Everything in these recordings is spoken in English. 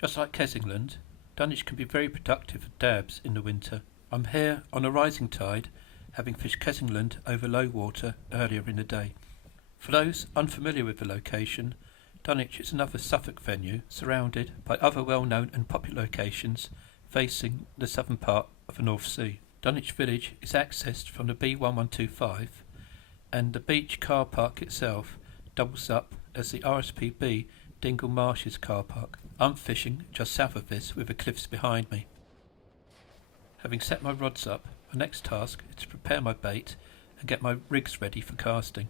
Just like Kessingland, Dunwich can be very productive for dabs in the winter. I'm here on a rising tide, having fished Kessingland over low water earlier in the day. For those unfamiliar with the location, Dunwich is another Suffolk venue surrounded by other well-known and popular locations facing the southern part of the North Sea. Dunwich Village is accessed from the B1125, and the beach car park itself doubles up as the RSPB Dingle Marshes car park. I'm fishing just south of this with the cliffs behind me. Having set my rods up, my next task is to prepare my bait and get my rigs ready for casting.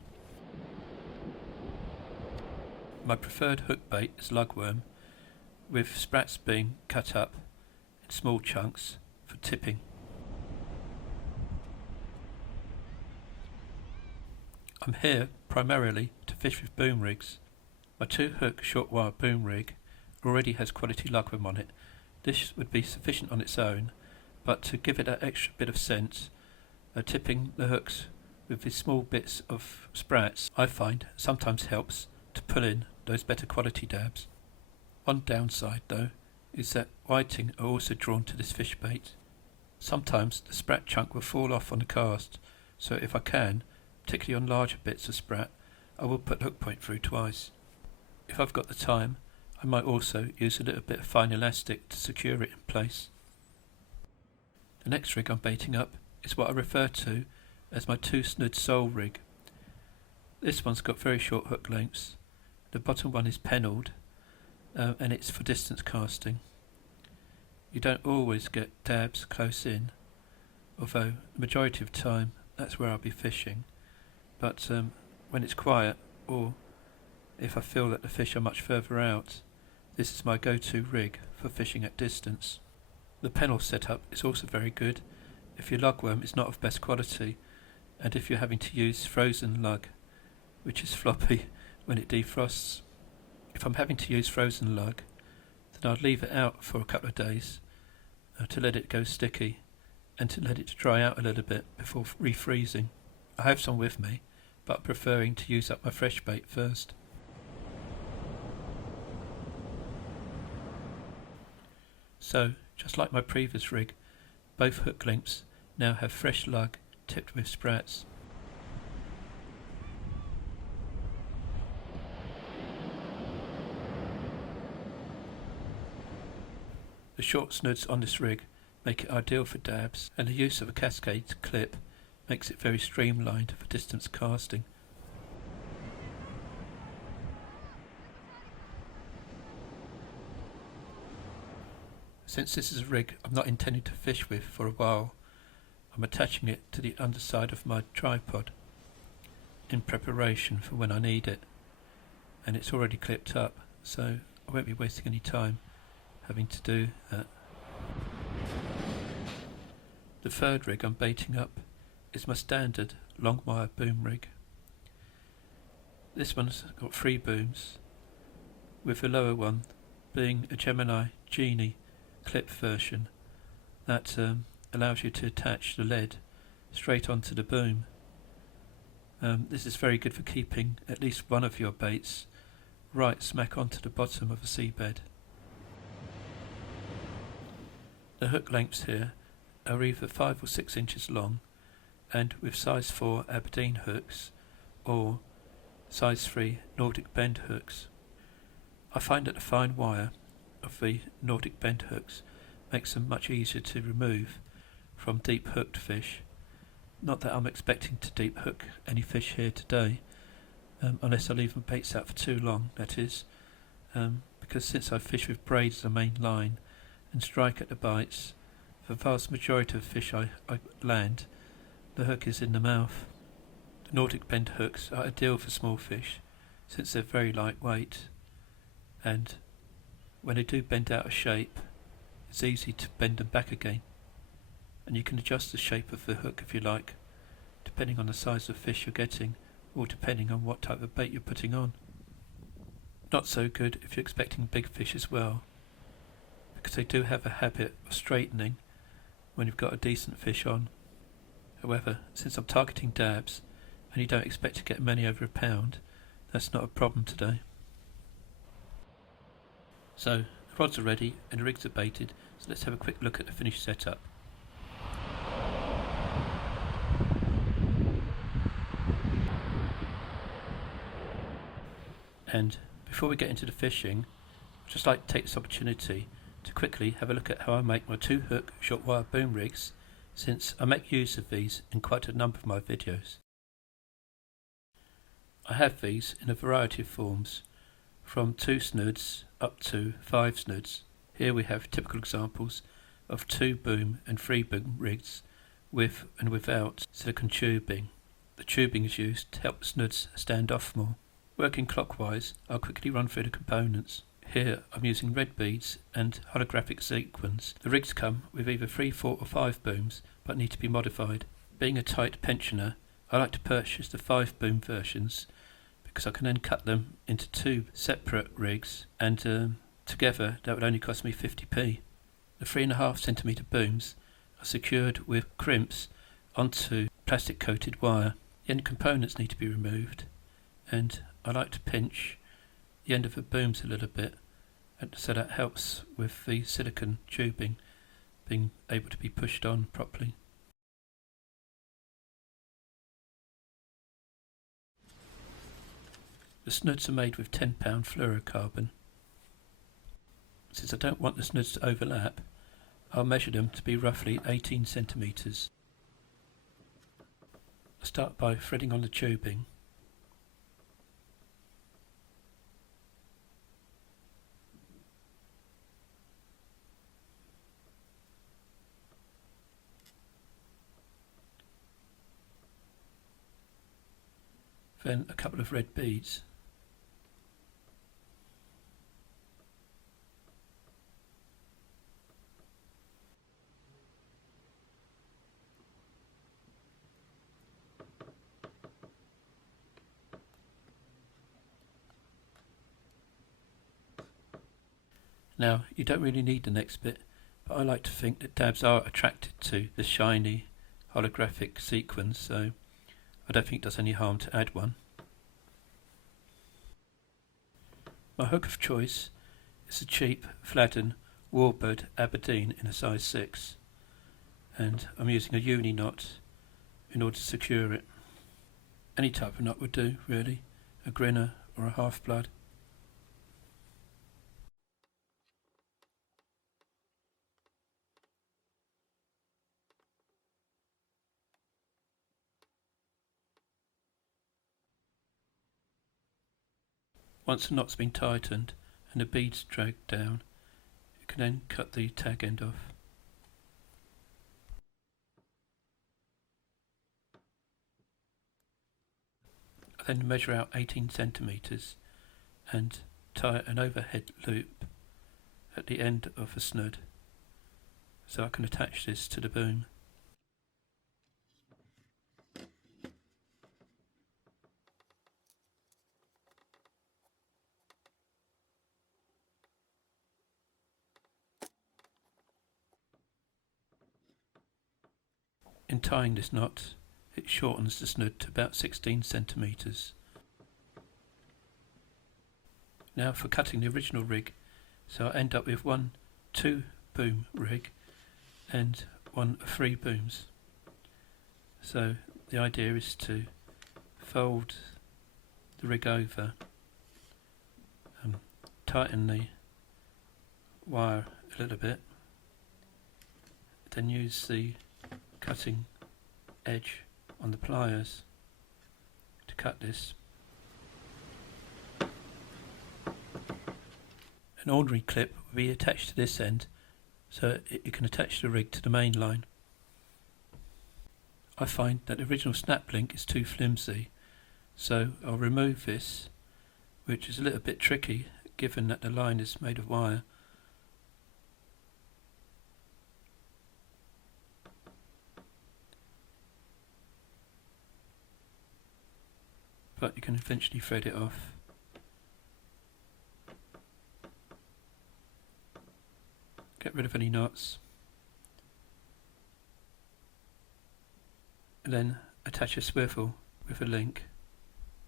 My preferred hook bait is lugworm, with sprats being cut up in small chunks for tipping. I'm here primarily to fish with boom rigs. My 2-hook short wire boom rig already has quality lugworm on it. This would be sufficient on its own, but to give it that extra bit of sense, tipping the hooks with these small bits of sprats I find sometimes helps to pull in those better quality dabs. One downside though is that whiting are also drawn to this fish bait. Sometimes the sprat chunk will fall off on the cast, so if I can, particularly on larger bits of sprat, I will put hook point through twice. If I've got the time, I might also use a little bit of fine elastic to secure it in place. The next rig I'm baiting up is what I refer to as my 2-snood sole rig. This one's got very short hook lengths. The bottom one is pennelled, and it's for distance casting. You don't always get dabs close in, although the majority of the time that's where I'll be fishing. But when it's quiet, or if I feel that the fish are much further out, this is my go-to rig for fishing at distance. The pennel setup is also very good if your lugworm is not of best quality, and if you're having to use frozen lug, which is floppy when it defrosts. If I'm having to use frozen lug, then I'll leave it out for a couple of days to let it go sticky and to let it dry out a little bit before refreezing. I have some with me, but I'm preferring to use up my fresh bait first. So, just like my previous rig, both hook lengths now have fresh lug tipped with sprats. The short snoods on this rig make it ideal for dabs, and the use of a cascade clip makes it very streamlined for distance casting. Since this is a rig I'm not intending to fish with for a while, I'm attaching it to the underside of my tripod in preparation for when I need it, and it's already clipped up, so I won't be wasting any time having to do that. The third rig I'm baiting up is my standard long wire boom rig. This one's got 3 booms, with the lower one being a Gemini Genie clip version that allows you to attach the lead straight onto the boom. This is very good for keeping at least one of your baits right smack onto the bottom of a seabed. The hook lengths here are either 5 or 6 inches long, and with size 4 Aberdeen hooks or size 3 Nordic bend hooks. I find that the fine wire of the Nordic bend hooks makes them much easier to remove from deep hooked fish. Not that I'm expecting to deep hook any fish here today, unless I leave my baits out for too long, that is, because since I fish with braid as the main line and strike at the bites, the vast majority of fish I land, the hook is in the mouth. The Nordic bend hooks are ideal for small fish since they're very lightweight, and when they do bend out of shape, it's easy to bend them back again, and you can adjust the shape of the hook if you like, depending on the size of fish you're getting or depending on what type of bait you're putting on. Not so good if you're expecting big fish as well, because they do have a habit of straightening when you've got a decent fish on. However, since I'm targeting dabs and you don't expect to get many over a pound, that's not a problem today. So, The rods are ready and the rigs are baited, so let's have a quick look at the finished setup. And before we get into the fishing, I'd just like to take this opportunity to quickly have a look at how I make my 2-hook short wire boom rigs, since I make use of these in quite a number of my videos. I have these in a variety of forms, from 2 snoods up to 5 snoods. Here we have typical examples of 2 boom and 3 boom rigs with and without silicone tubing. The tubing is used to help the snoods stand off more. Working clockwise, I'll quickly run through the components. Here I'm using red beads and holographic sequins. The rigs come with either 3, 4 or 5 booms, but need to be modified. Being a tight pensioner, I like to purchase the 5 boom versions because I can then cut them into 2 separate rigs, and together that would only cost me 50p. The 3.5cm booms are secured with crimps onto plastic coated wire. The end components need to be removed, and I like to pinch the end of the booms a little bit, and so that helps with the silicone tubing being able to be pushed on properly. The snoods are made with 10 pound fluorocarbon. Since I don't want the snoods to overlap, I'll measure them to be roughly 18 centimetres. I start by threading on the tubing. Then a couple of red beads. Now, you don't really need the next bit, but I like to think that dabs are attracted to the shiny holographic sequins, so I don't think it does any harm to add one. My hook of choice is a cheap Fladden Warbird Aberdeen in a size 6, and I'm using a uni knot in order to secure it. Any type of knot would do, really, a grinner or a half-blood. Once the knot's been tightened and the beads dragged down, you can then cut the tag end off. I then measure out 18 centimetres and tie an overhead loop at the end of a snood so I can attach this to the boom. In tying this knot, it shortens the snood to about 16 centimetres. Now for cutting the original rig, so I end up with 1 2 boom rig and 1 of 3 booms. So the idea is to fold the rig over, tighten the wire a little bit, then use the cutting edge on the pliers to cut this. An ordinary clip will be attached to this end so it can attach the rig to the main line. I find that the original snap link is too flimsy, so I'll remove this, which is a little bit tricky given that the line is made of wire. But you can eventually thread it off. Get rid of any knots, and then attach a swivel with a link,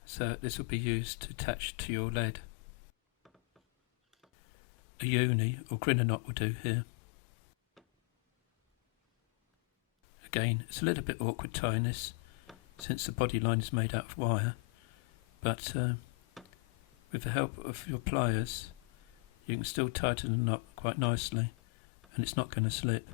so this will be used to attach to your lead. a uni or grinner knot will do here. Again, it's a little bit awkward tying this since the body line is made out of wire, but with the help of your pliers you can still tighten the knot quite nicely and it's not going to slip.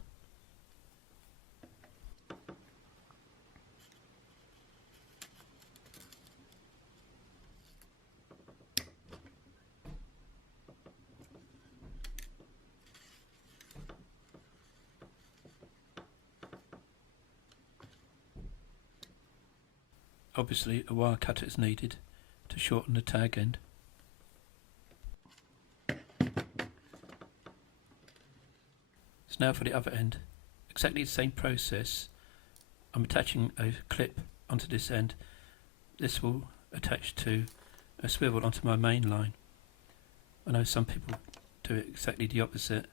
Obviously a wire cutter is needed to shorten the tag end. So now for the other end, exactly the same process. I'm attaching a clip onto this end. This will attach to a swivel onto my main line. I know some people do it exactly the opposite,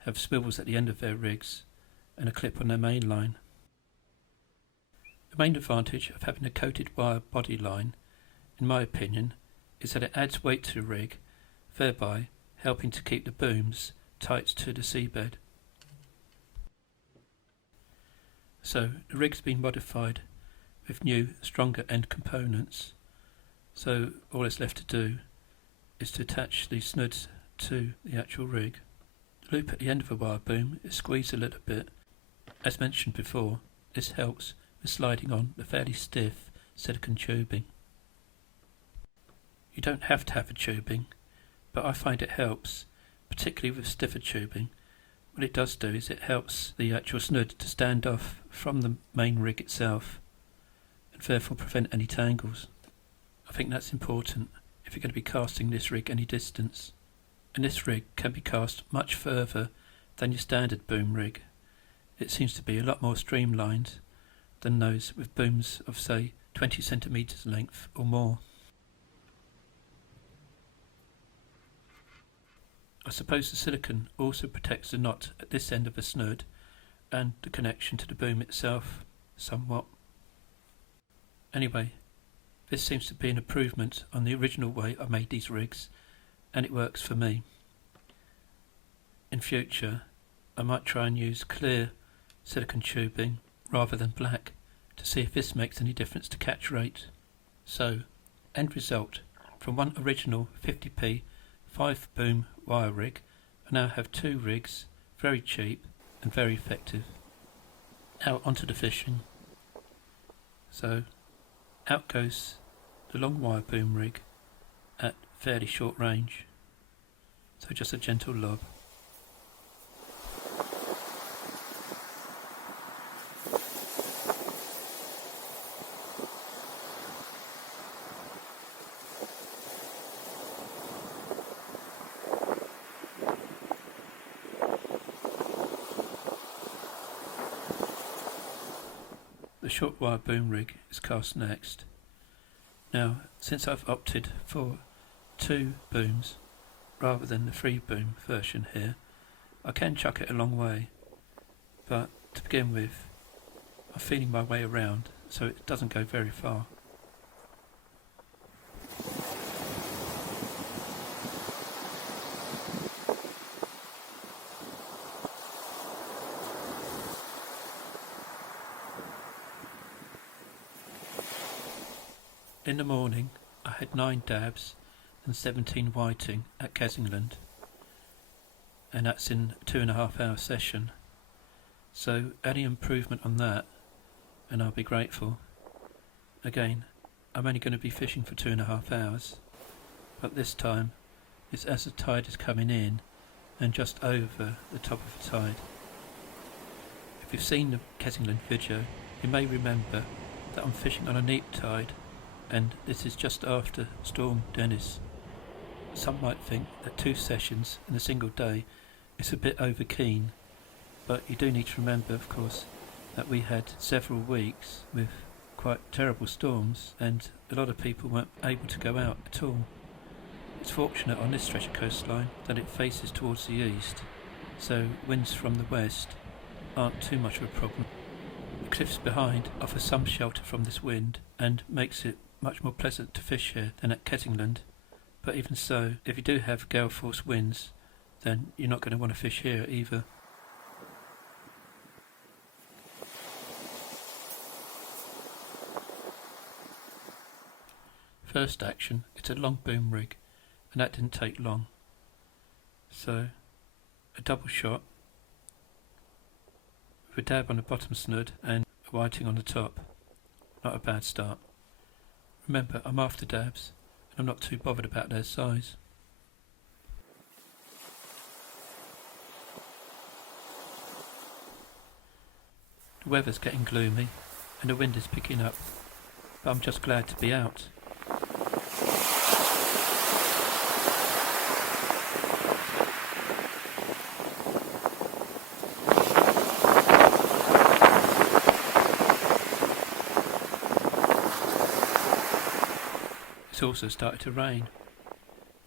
have swivels at the end of their rigs and a clip on their main line. The main advantage of having a coated wire body line, in my opinion, is that it adds weight to the rig, thereby helping to keep the booms tight to the seabed. So the rig's been modified with new, stronger end components, so all that's left to do is to attach the snuds to the actual rig. The loop at the end of the wire boom is squeezed a little bit. As mentioned before, this helps with sliding on the fairly stiff silicone tubing. You don't have to have a tubing, but I find it helps, particularly with stiffer tubing. What it does do is it helps the actual snud to stand off from the main rig itself and therefore prevent any tangles. I think that's important if you're going to be casting this rig any distance, and this rig can be cast much further than your standard boom rig. It seems to be a lot more streamlined than those with booms of say 20 centimetres length or more. I suppose the silicone also protects the knot at this end of the snud and the connection to the boom itself somewhat. Anyway, this seems to be an improvement on the original way I made these rigs, and it works for me. In future I might try and use clear silicone tubing rather than black to see if this makes any difference to catch rate. So, end result, from one original 50p 5 boom wire rig, I now have two rigs, very cheap and very effective. Now onto the fishing. So, out goes the long wire boom rig at fairly short range. So just a gentle lob. The short wire boom rig is cast next. Now, since I've opted for 2 booms rather than the 3 boom version here, I can chuck it a long way, but to begin with, I'm feeling my way around so it doesn't go very far. In the morning I had 9 dabs and 17 whiting at Kessingland, and that's in a 2.5 hour session, so any improvement on that and I'll be grateful. Again, I'm only going to be fishing for 2.5 hours, but this time it's as the tide is coming in and just over the top of the tide. If you've seen the Kessingland video, you may remember that I'm fishing on a neap tide, and this is just after Storm Dennis. Some might think that 2 sessions in a single day is a bit over keen, but you do need to remember, of course, that we had several weeks with quite terrible storms and a lot of people weren't able to go out at all. It's fortunate on this stretch of coastline that it faces towards the east, so winds from the west aren't too much of a problem. The cliffs behind offer some shelter from this wind and makes it much more pleasant to fish here than at Kessingland, but even so, if you do have gale force winds, then you're not going to want to fish here either. First action, it's a long boom rig, and that didn't take long. So, a double shot with a dab on the bottom snood and a whiting on the top. Not a bad start. Remember, I'm after dabs, and I'm not too bothered about their size. The weather's getting gloomy, and the wind is picking up, but I'm just glad to be out. It's also started to rain,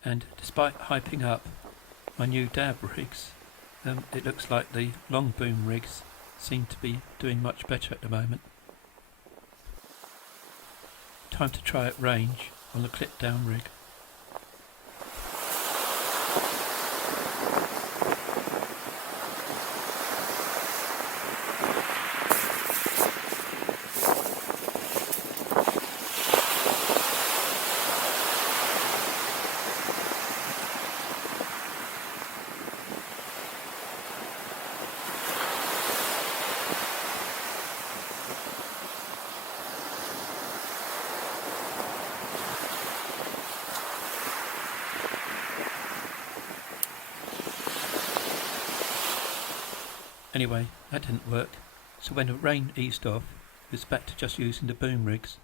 and despite hyping up my new dab rigs, it looks like the long boom rigs seem to be doing much better at the moment. Time to try at range on the clip down rig. Anyway, that didn't work, so when the rain eased off, it was back to just using the boom rigs.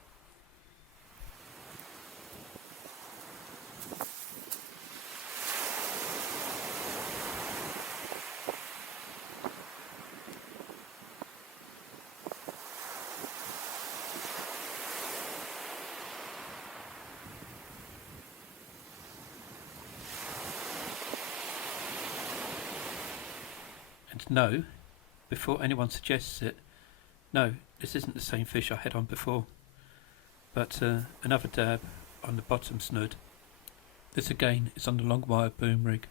And no, before anyone suggests it, no, this isn't the same fish I had on before, but another dab on the bottom snood. This again is on the long wire boom rig.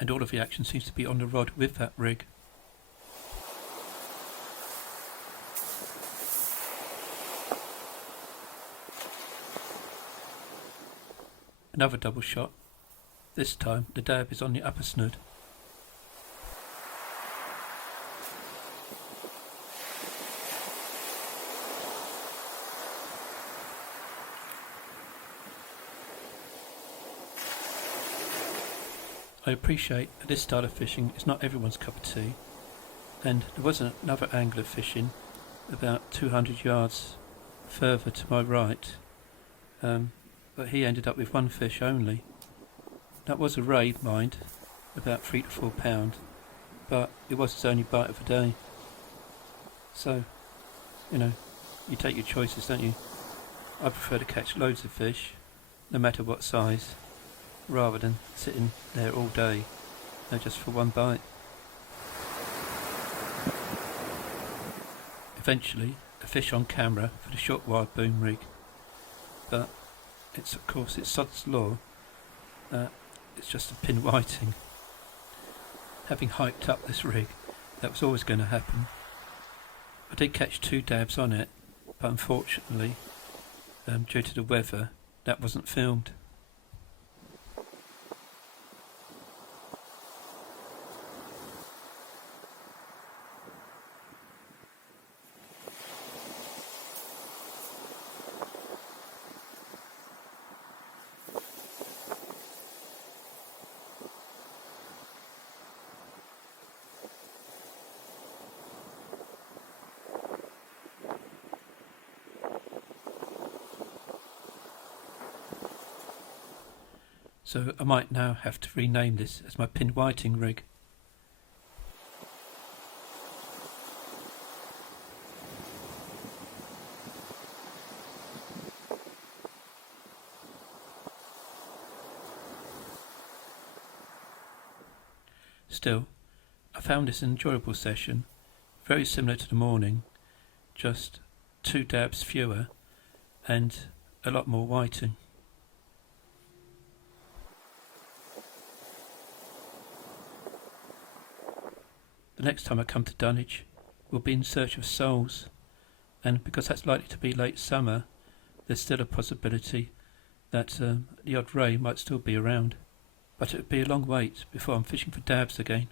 And all of the action seems to be on the rod with that rig. Another double shot. This time the dab is on the upper snood. I appreciate that this style of fishing is not everyone's cup of tea, and there was another angler fishing about 200 yards further to my right, but he ended up with one fish only. That was a ray, mind, about 3 to 4 pound, but it was his only bite of the day. So, you know, you take your choices, don't you? I prefer to catch loads of fish, no matter what size, rather than sitting there all day, just for one bite. Eventually, a fish on camera for the short wire boom rig, but it's sod's law. It's just a pin whiting. Having hyped up this rig, that was always going to happen. I did catch 2 dabs on it, but unfortunately, due to the weather, that wasn't filmed. so I might now have to rename this as my pinned whiting rig. Still, I found this an enjoyable session, very similar to the morning, just 2 dabs fewer and a lot more whiting. The next time I come to Dunwich, we'll be in search of soles, and because that's likely to be late summer, there's still a possibility that the odd ray might still be around. But it would be a long wait before I'm fishing for dabs again.